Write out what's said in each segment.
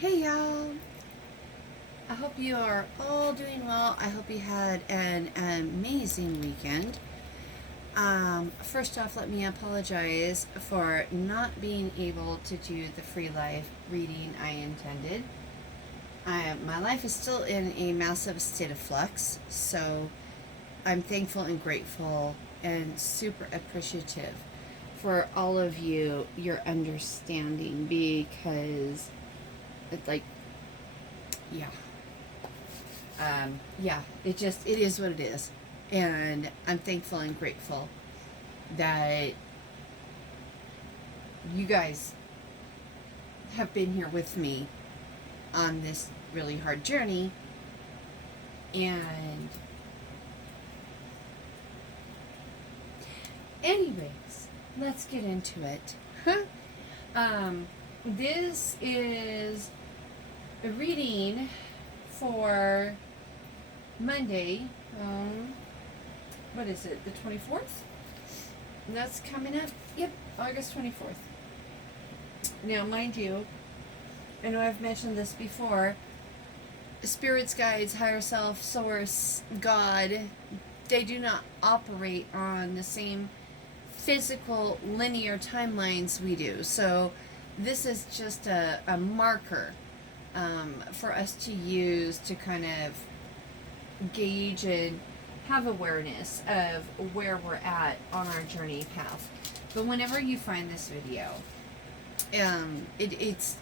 Hey y'all! I hope you are all doing well. I hope you had an amazing weekend. First off, let me apologize for not being able to do the free live reading I intended. My life is still in a massive state of flux, so I'm thankful and grateful and super appreciative for all of you, your understanding, because it's like, yeah. It is what it is. And I'm thankful and grateful that you guys have been here with me on this really hard journey. And anyways, let's get into it. This is a reading for Monday, what is it, the 24th? That's coming up. Yep, August 24th. Now, mind you, I know I've mentioned this before. Spirits, guides, higher self, source, God, they do not operate on the same physical linear timelines we do. So this is just a marker for us to use to kind of gauge and have awareness of where we're at on our journey path. But whenever you find this video, it's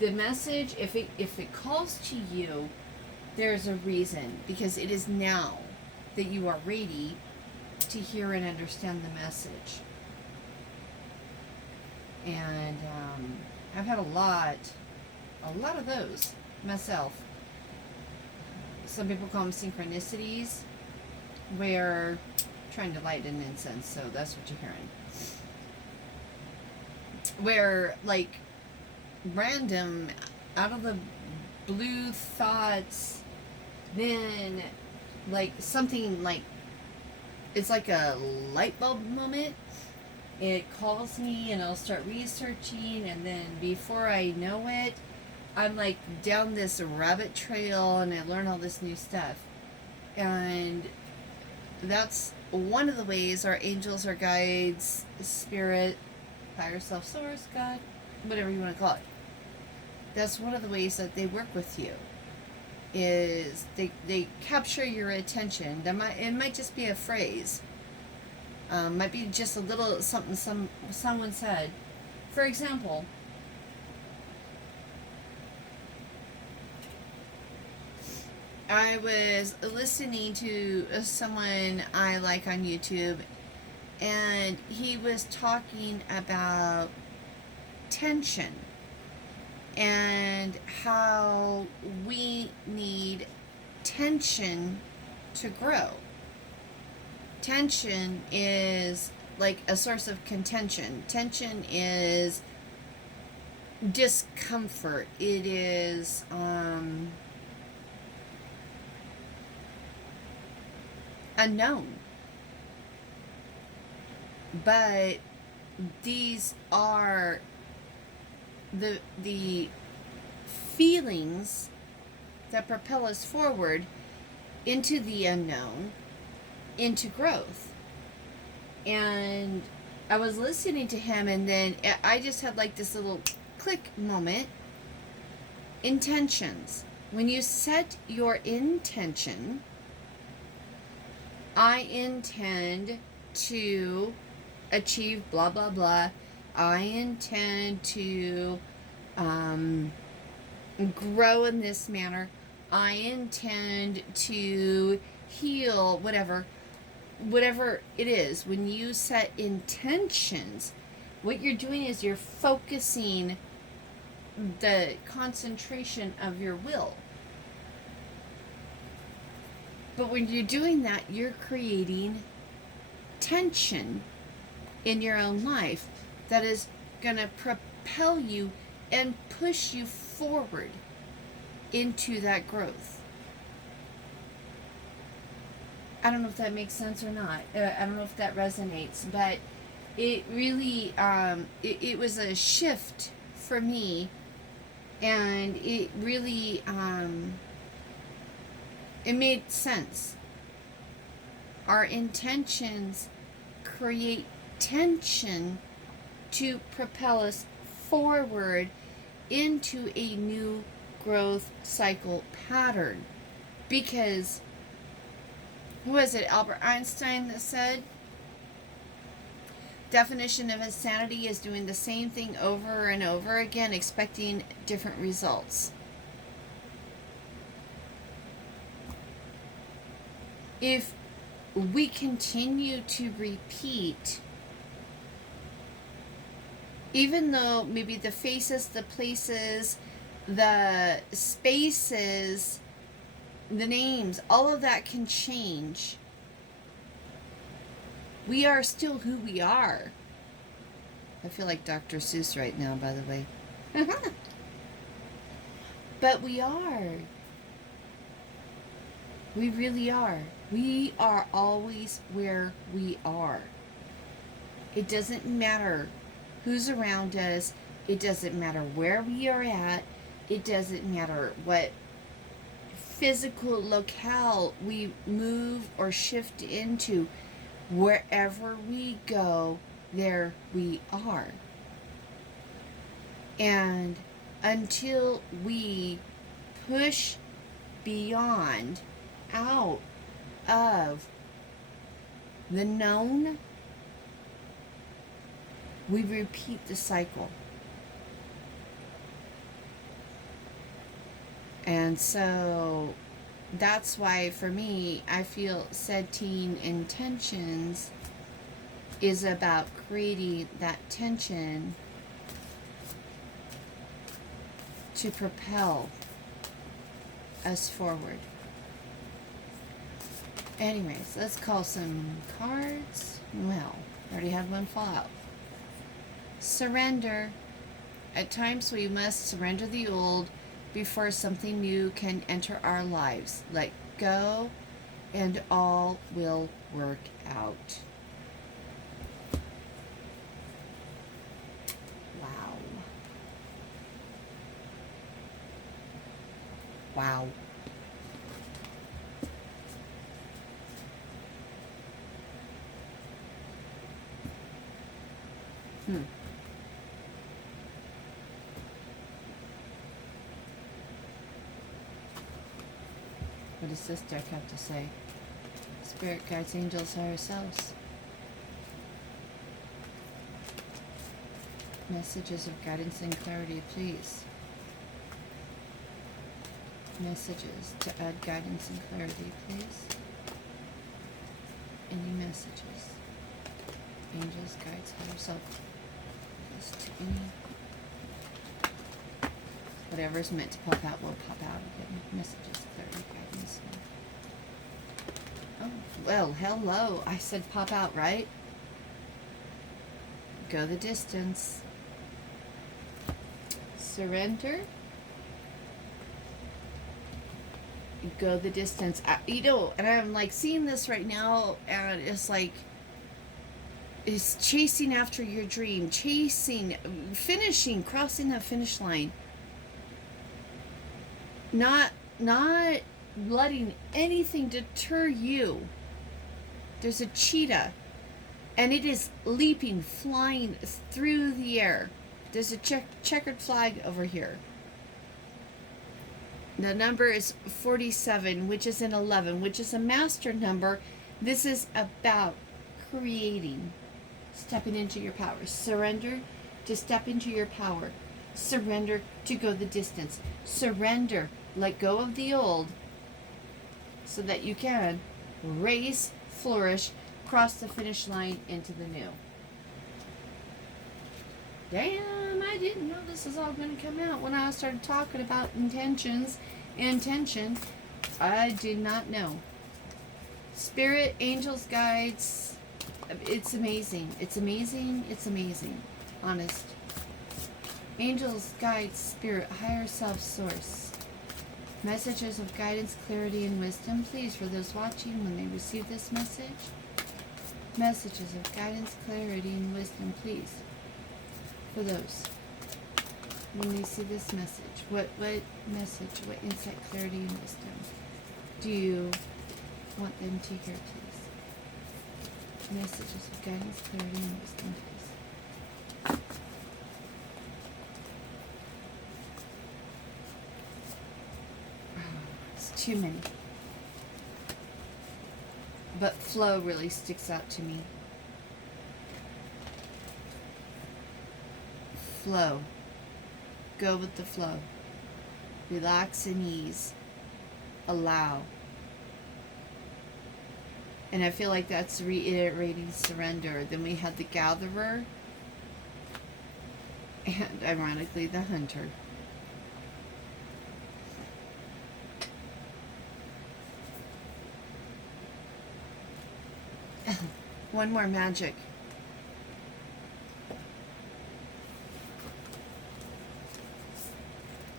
the message. If it calls to you, there's a reason, because it is now that you are ready to hear and understand the message. And I've had a lot of those myself. Some people call them synchronicities, where I'm trying to light an incense, so that's what you're hearing. Where, like, random, out of the blue thoughts, then, like, something like, it's like a light bulb moment. It calls me and I'll start researching, and then before I know it, I'm like down this rabbit trail and I learn all this new stuff. And that's one of the ways our angels, our guides, spirit, higher self, source, God, whatever you want to call it. That's one of the ways that they work with you. Is they capture your attention. It might just be a phrase. Might be just a little something someone said. For example, I was listening to someone I like on YouTube, and he was talking about tension and how we need tension to grow. Tension is like a source of contention. Tension is discomfort. It is unknown. But these are the feelings that propel us forward into the unknown, into growth. And I was listening to him, and then I just had like this little click moment. Intentions. When you set your intention, I intend to achieve blah blah blah. I intend to grow in this manner. I intend to heal, whatever it is. When you set intentions, what you're doing is you're focusing the concentration of your will. But when you're doing that, you're creating tension in your own life that is going to propel you and push you forward into that growth. I don't know if that makes sense or not. I don't know if that resonates, but it really, it was a shift for me And it really, it made sense. Our intentions create tension to propel us forward into a new growth cycle pattern. Because, who was it, Albert Einstein, that said, definition of insanity is doing the same thing over and over again, expecting different results. If we continue to repeat, even though maybe the faces, the places, the spaces, the names, all of that can change, we are still who we are. I feel like Dr. Seuss right now, by the way. But we are. We really are. We are always where we are. It doesn't matter who's around us. It doesn't matter where we are at. It doesn't matter what physical locale we move or shift into. Wherever we go, there we are. And until we push beyond, out of the known, we repeat the cycle. And so that's why, for me, I feel setting intentions is about creating that tension to propel us forward. Anyways, let's call some cards. Well, I already had one fall out. Surrender. At times we must surrender the old before something new can enter our lives. Let go and all will work out. Wow. Wow. What does this deck have to say? Spirit guides, angels, higher selves. Messages of guidance and clarity, please. Messages to add guidance and clarity, please. Any messages? Angels, guides, higher self. Just to any. Whatever's meant to pop out will pop out again. Messages, clarity, guidance. Oh, well, hello. I said pop out, right? Go the distance. Surrender. Go the distance. And I'm like seeing this right now, and it's like, it's chasing after your dream, chasing, finishing, crossing that finish line. Not letting anything deter you. There's a cheetah, and it is leaping, flying through the air. There's a checkered flag over here. The number is 47, which is an 11, which is a master number. This is about creating, stepping into your power. Surrender to step into your power. Surrender to go the distance. Surrender, let go of the old so that you can race, flourish, cross the finish line into the new. Damn, I didn't know this was all going to come out when I started talking about intentions. Intention, I did not know. Spirit, angels, guides, it's amazing. It's amazing. It's amazing. Honest. Angels, guides, spirit, higher self, source. Messages of guidance, clarity, and wisdom, please, for those watching when they receive this message. Messages of guidance, clarity, and wisdom, please, for those. when they see this message? What message, what insight, clarity, and wisdom do you want them to hear, please? Messages of guidance, clarity, and wisdom, please. Oh, it's too many. But flow really sticks out to me. Flow. Go with the flow. Relax and ease. Allow. And I feel like that's reiterating surrender. Then we had the gatherer. And ironically, the hunter. One more magic.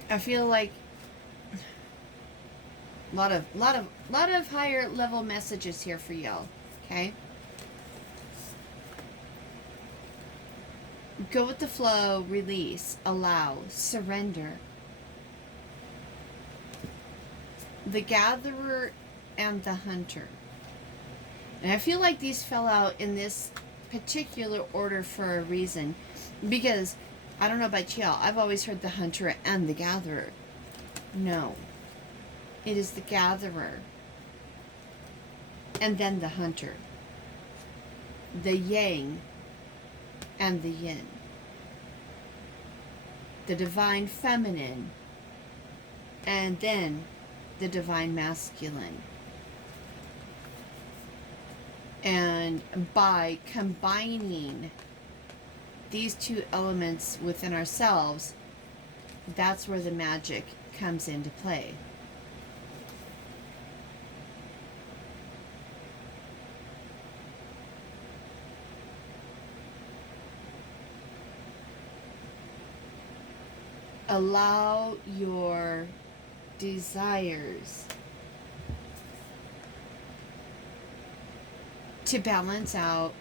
I feel like a lot of higher level messages here for y'all. Okay. Go with the flow, release, allow, surrender. The gatherer and the hunter. And I feel like these fell out in this particular order for a reason. Because, I don't know about y'all, I've always heard the hunter and the gatherer. No. It is the gatherer. And then the hunter. The yang and the yin. The divine feminine. And then the divine masculine. And by combining these two elements within ourselves, that's where the magic comes into play. Allow your desires to balance out.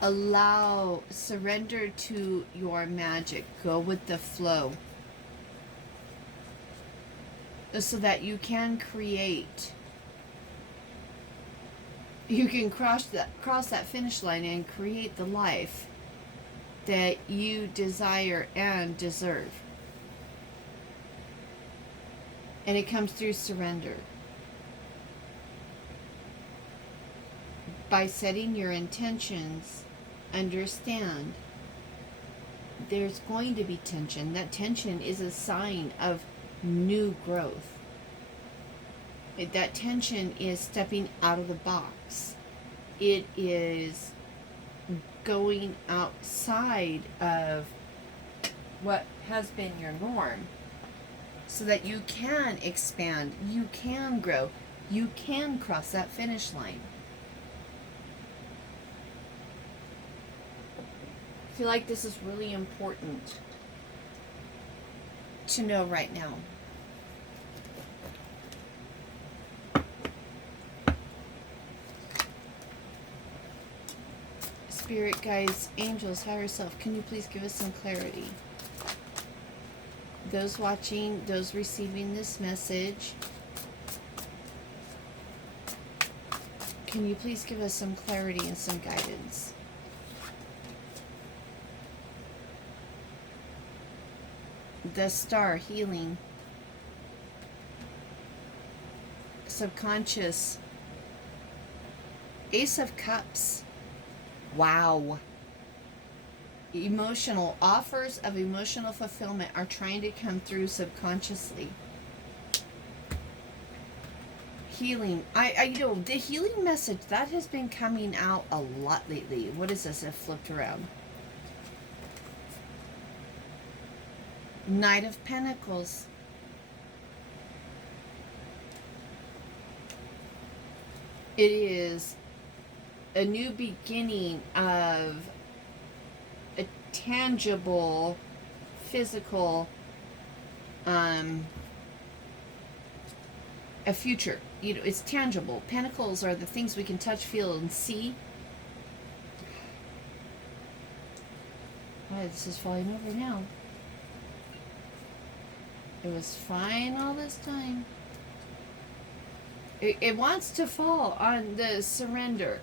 Allow, surrender to your magic. Go with the flow. So that you can create. You can cross that finish line and create the life that you desire and deserve. And it comes through surrender. By setting your intentions, understand there's going to be tension. That tension is a sign of new growth. That tension is stepping out of the box. It is going outside of what has been your norm so that you can expand, you can grow, you can cross that finish line. I feel like this is really important to know right now. Spirit, guides, angels, higher self, can you please give us some clarity? Those watching, those receiving this message, can you please give us some clarity and some guidance? The star, healing, subconscious, Ace of Cups. Wow. Emotional offers of emotional fulfillment are trying to come through subconsciously. Healing. I you know, the healing message, that has been coming out a lot lately. What is this? I've flipped around. Knight of Pentacles. It is a new beginning of a tangible, physical, a future. You know, it's tangible. Pentacles are the things we can touch, feel, and see. Oh, this is falling over now. It was fine all this time. It wants to fall on the surrender.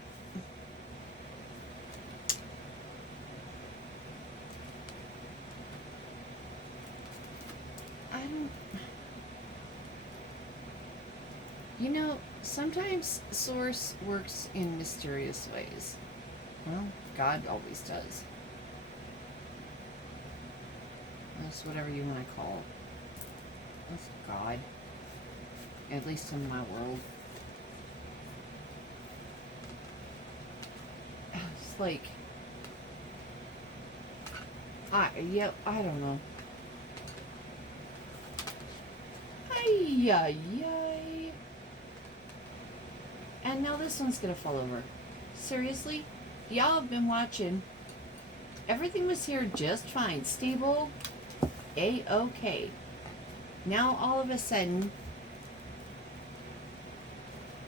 I don't... You know, sometimes Source works in mysterious ways. Well, God always does. That's whatever you want to call it. That's God. At least in my world. It's like... I don't know. Ay. And now this one's gonna fall over. Seriously? Y'all have been watching. Everything was here just fine. Stable. A-okay. Now all of a sudden...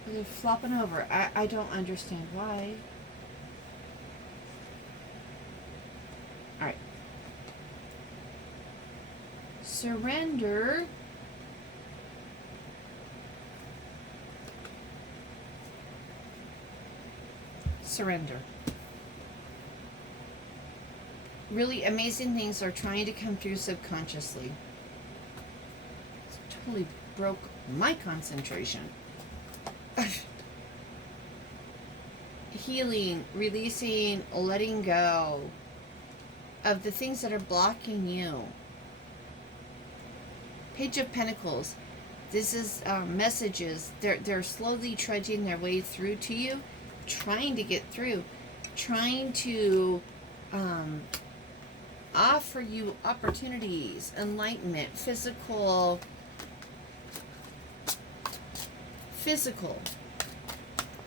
they're flopping over. I don't understand why. Alright. Surrender. Surrender. Really amazing things are trying to come through subconsciously. It's totally broke my concentration. Healing, releasing, letting go of the things that are blocking you. Page of Pentacles. This is messages. They're slowly trudging their way through to you, trying to get through, trying to offer you opportunities, enlightenment, physical,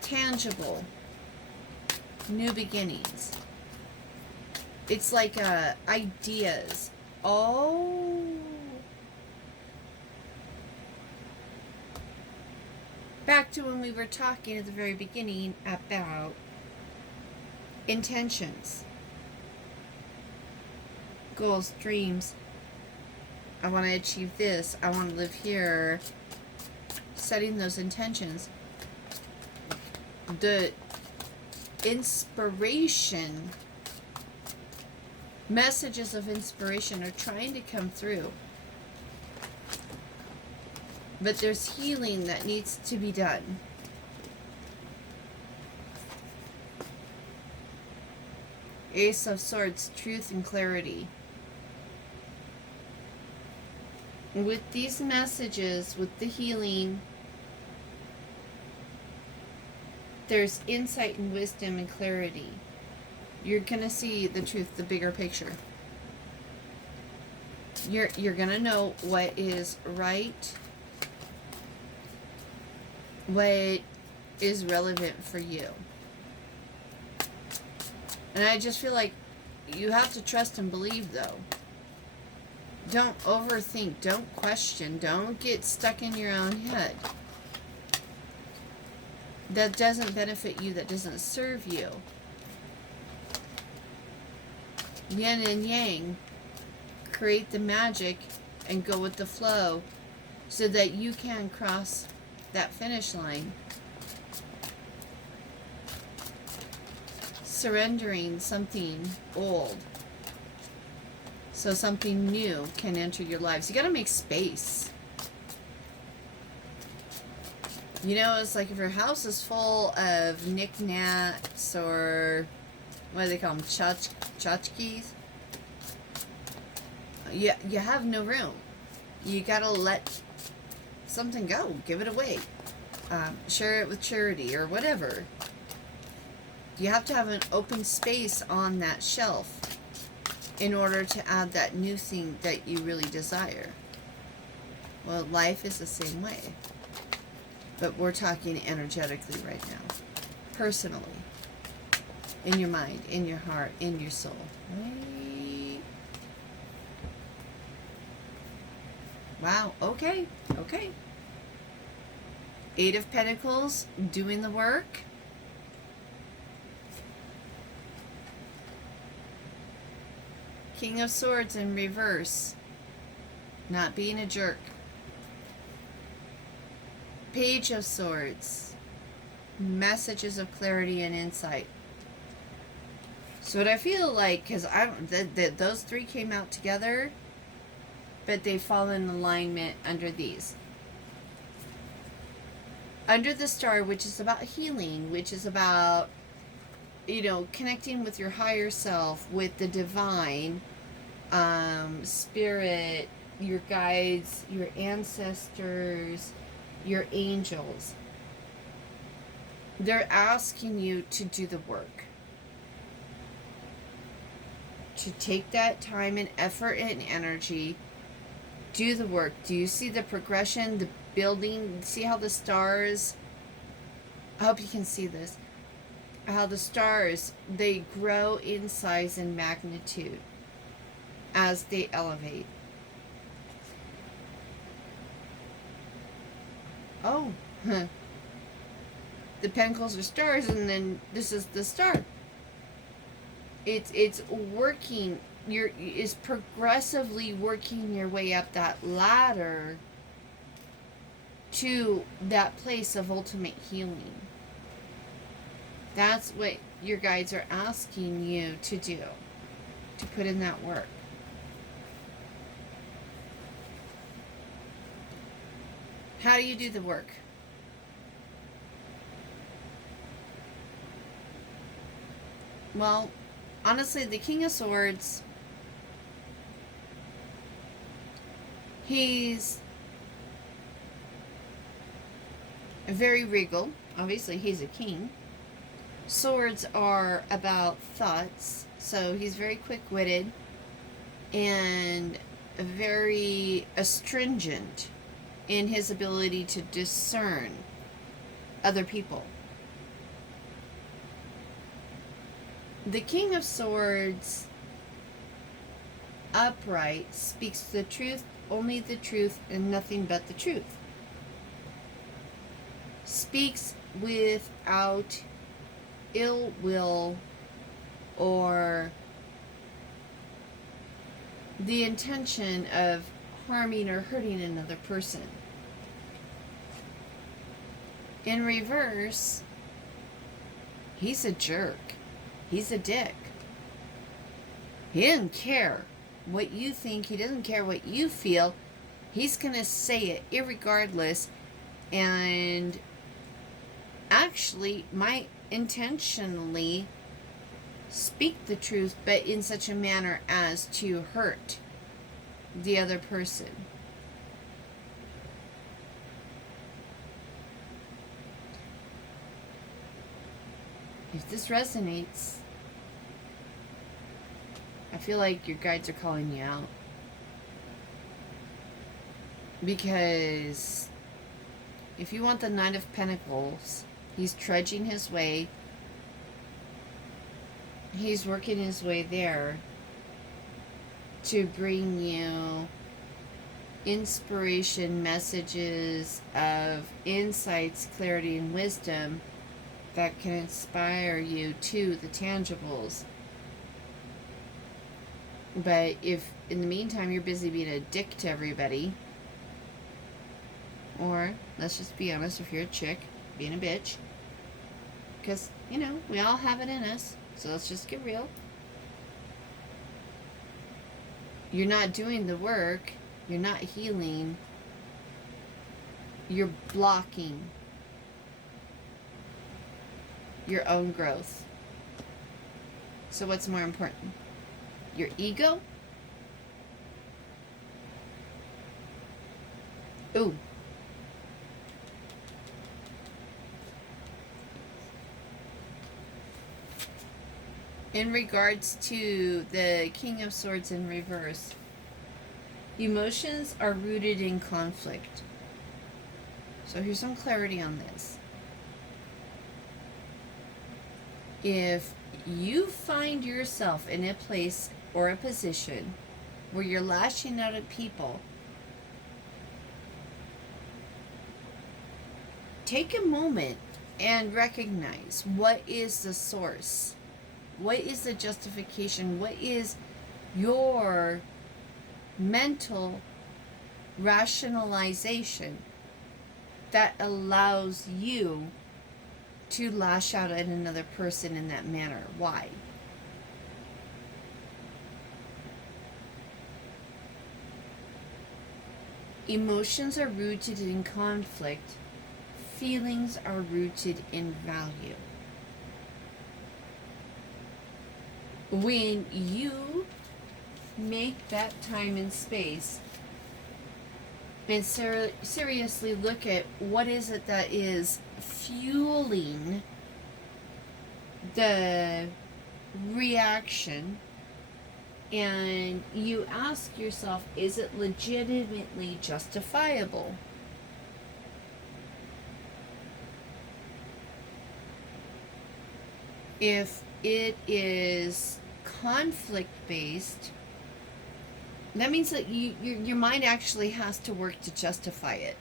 tangible, new beginnings. It's like ideas. Oh. Back to when we were talking at the very beginning about intentions, goals, dreams. I want to achieve this. I want to live here. Setting those intentions. The inspiration, messages of inspiration are trying to come through. But there's healing that needs to be done. Ace of Swords, truth and clarity. With these messages, with the healing, there's insight and wisdom and clarity. You're going to see the truth, the bigger picture. You're going to know what is right, what is relevant for you. And I just feel like you have to trust and believe, though. Don't overthink. Don't question. Don't get stuck in your own head. That doesn't benefit you. That doesn't serve you. Yin and yang. Create the magic and go with the flow so that you can cross that finish line. Surrendering something old so something new can enter your lives. You got to make space. You know, it's like if your house is full of knickknacks or what do they call them, tchotchkes? You have no room. You got to let something go. Give it away. Share it with charity or whatever. You have to have an open space on that shelf in order to add that new thing that you really desire. Well, life is the same way. But we're talking energetically right now. Personally. In your mind, in your heart, in your soul. Right? Wow. Okay. Okay. Eight of Pentacles, doing the work. King of Swords in reverse. Not being a jerk. Page of Swords. Messages of clarity and insight. So what I feel like, because I don't, those three came out together, but they fall in alignment under these. Under the Star, which is about healing, which is about, connecting with your higher self, with the divine, spirit, your guides, your ancestors, your angels. They're asking you to do the work. To take that time and effort and energy, do the work. Do you see the progression, the building? See how the stars, I hope you can see this, how the stars, they grow in size and magnitude as they elevate. Oh, the pentacles are stars, and then this is the star. It's working. Is progressively working your way up that ladder to that place of ultimate healing. That's what your guides are asking you to do, to put in that work. How do you do the work? Well, honestly, the King of Swords, he's very regal. Obviously, he's a king. Swords are about thoughts, so he's very quick-witted and very astringent in his ability to discern other people. The King of Swords, upright, speaks the truth, only the truth, and nothing but the truth. Speaks without ill will or the intention of harming or hurting another person. In reverse, he's a jerk. He's a dick. He doesn't care what you think. He doesn't care what you feel. He's going to say it irregardless, and actually might intentionally speak the truth, but in such a manner as to hurt the other person. If this resonates, I feel like your guides are calling you out. Because if you want the Knight of Pentacles, he's trudging his way. He's working his way there to bring you inspiration, messages of insights, clarity, and wisdom that can inspire you to the tangibles. But if in the meantime you're busy being a dick to everybody, or let's just be honest, if you're a chick, being a bitch, because, we all have it in us, so let's just get real. You're not doing the work, you're not healing, you're blocking your own growth. So what's more important? Your ego? Ooh. In regards to the King of Swords in reverse, emotions are rooted in conflict. So here's some clarity on this. If you find yourself in a place or a position where you're lashing out at people, take a moment and recognize what is the source. What is the justification? What is your mental rationalization that allows you to lash out at another person in that manner. Why? Emotions are rooted in conflict. Feelings are rooted in value. When you make that time and space and seriously look at what is it that is fueling the reaction, and you ask yourself, is it legitimately justifiable? If it is conflict based, that means that your mind actually has to work to justify it.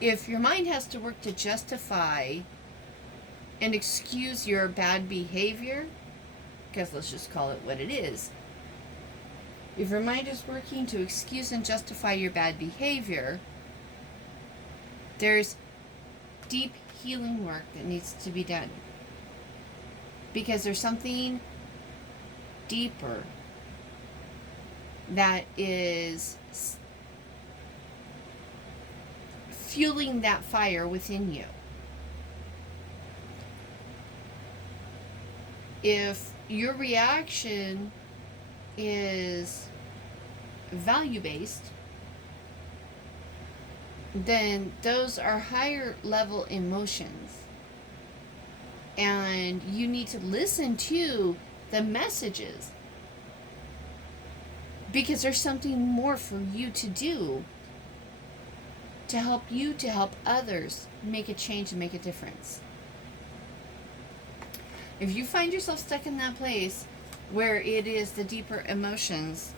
If your mind has to work to justify and excuse your bad behavior, because let's just call it what it is. If your mind is working to excuse and justify your bad behavior, there's deep healing work that needs to be done. Because there's something deeper that is fueling that fire within you. If your reaction is value-based, then those are higher level emotions. And you need to listen to the messages, because there's something more for you to do to help you, to help others make a change and make a difference. If you find yourself stuck in that place where it is the deeper emotions,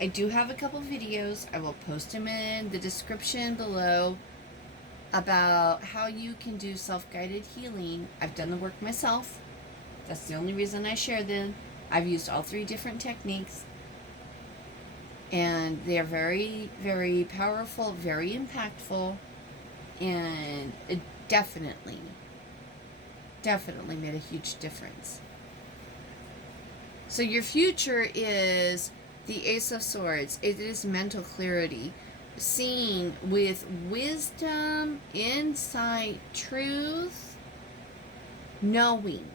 I do have a couple videos. I will post them in the description below about how you can do self-guided healing. I've done the work myself. That's the only reason I share them. I've used all 3 different techniques, and they are very, very powerful, very impactful, and it definitely made a huge difference. So your future is the Ace of Swords. It is mental clarity, seeing with wisdom, insight, truth, knowing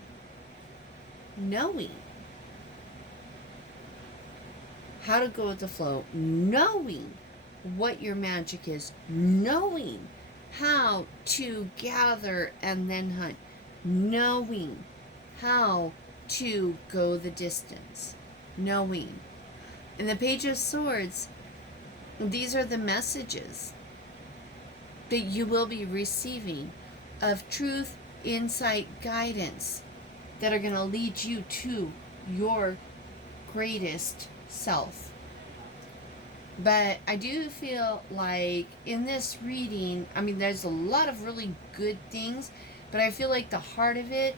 how to go with the flow, knowing what your magic is, knowing how to gather and then hunt, knowing how to go the distance, knowing. In the Page of Swords, these are the messages that you will be receiving of truth, insight, guidance that are going to lead you to your greatest self. But I do feel like in this reading, I mean, there's a lot of really good things, but I feel like the heart of it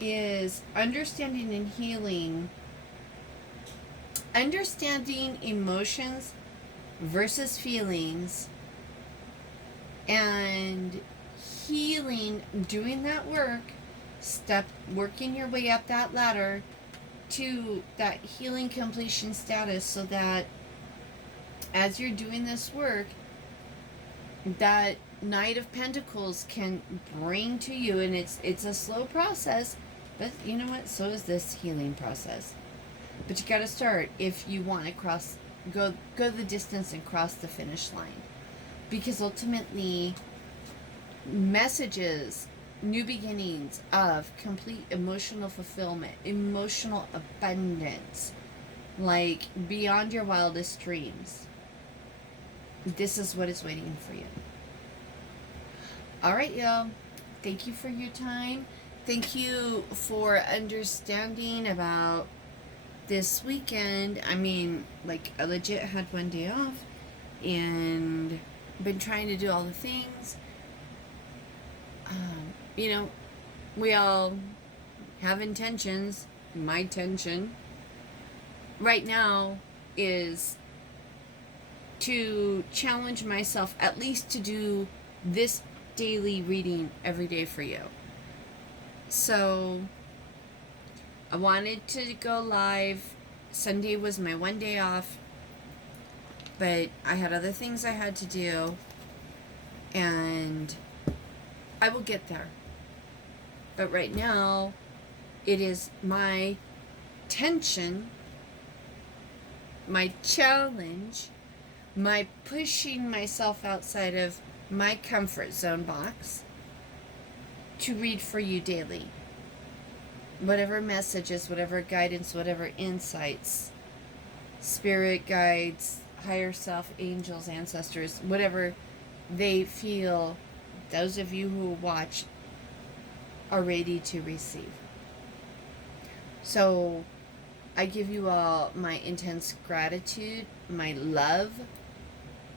is understanding and healing, understanding emotions versus feelings, and healing, doing that work, working your way up that ladder to that healing completion status, so that as you're doing this work, that Knight of Pentacles can bring to you, and it's a slow process, but you know what, so is this healing process. But you got to start if you want to go the distance and cross the finish line, because ultimately messages, new beginnings of complete emotional fulfillment, emotional abundance, like beyond your wildest dreams, this is what is waiting for you. All right, y'all. Thank you for your time. Thank you for understanding about this weekend. I mean, like, I legit had one day off and been trying to do all the things. You know, we all have intentions. My intention right now is to challenge myself at least to do this daily reading every day for you. So I wanted to go live. Sunday was my one day off, but I had other things I had to do, and I will get there. But right now, it is my tension, my challenge, my pushing myself outside of my comfort zone box to read for you daily. Whatever messages, whatever guidance, whatever insights, spirit guides, higher self, angels, ancestors, whatever they feel those of you who watch are ready to receive. So I give you all my intense gratitude, my love,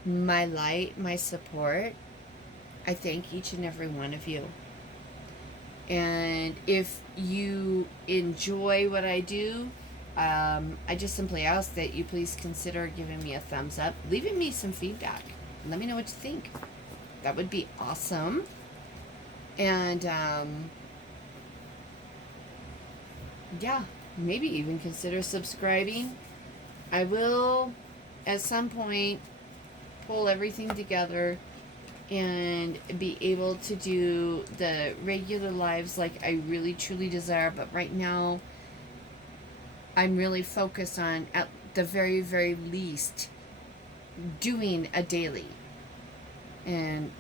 my light, my support. I thank each and every one of you. And if you enjoy what I do, I just simply ask that you please consider giving me a thumbs up, leaving me some feedback. Let me know what you think. That would be awesome. And yeah, maybe even consider subscribing. I will at some point pull everything together and be able to do the regular lives like I really truly desire. But right now, I'm really focused on, at the very, very least, doing a daily. And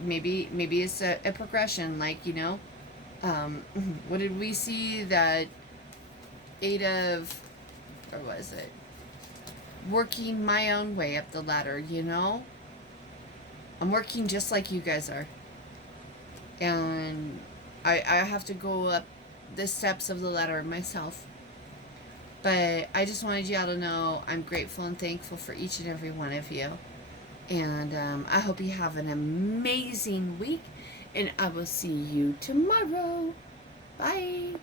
maybe it's a progression, like, what did we see? That 8 of, or was it? Working my own way up the ladder, I'm working just like you guys are. And I have to go up the steps of the ladder myself. But I just wanted y'all to know I'm grateful and thankful for each and every one of you. And I hope you have an amazing week. And I will see you tomorrow. Bye.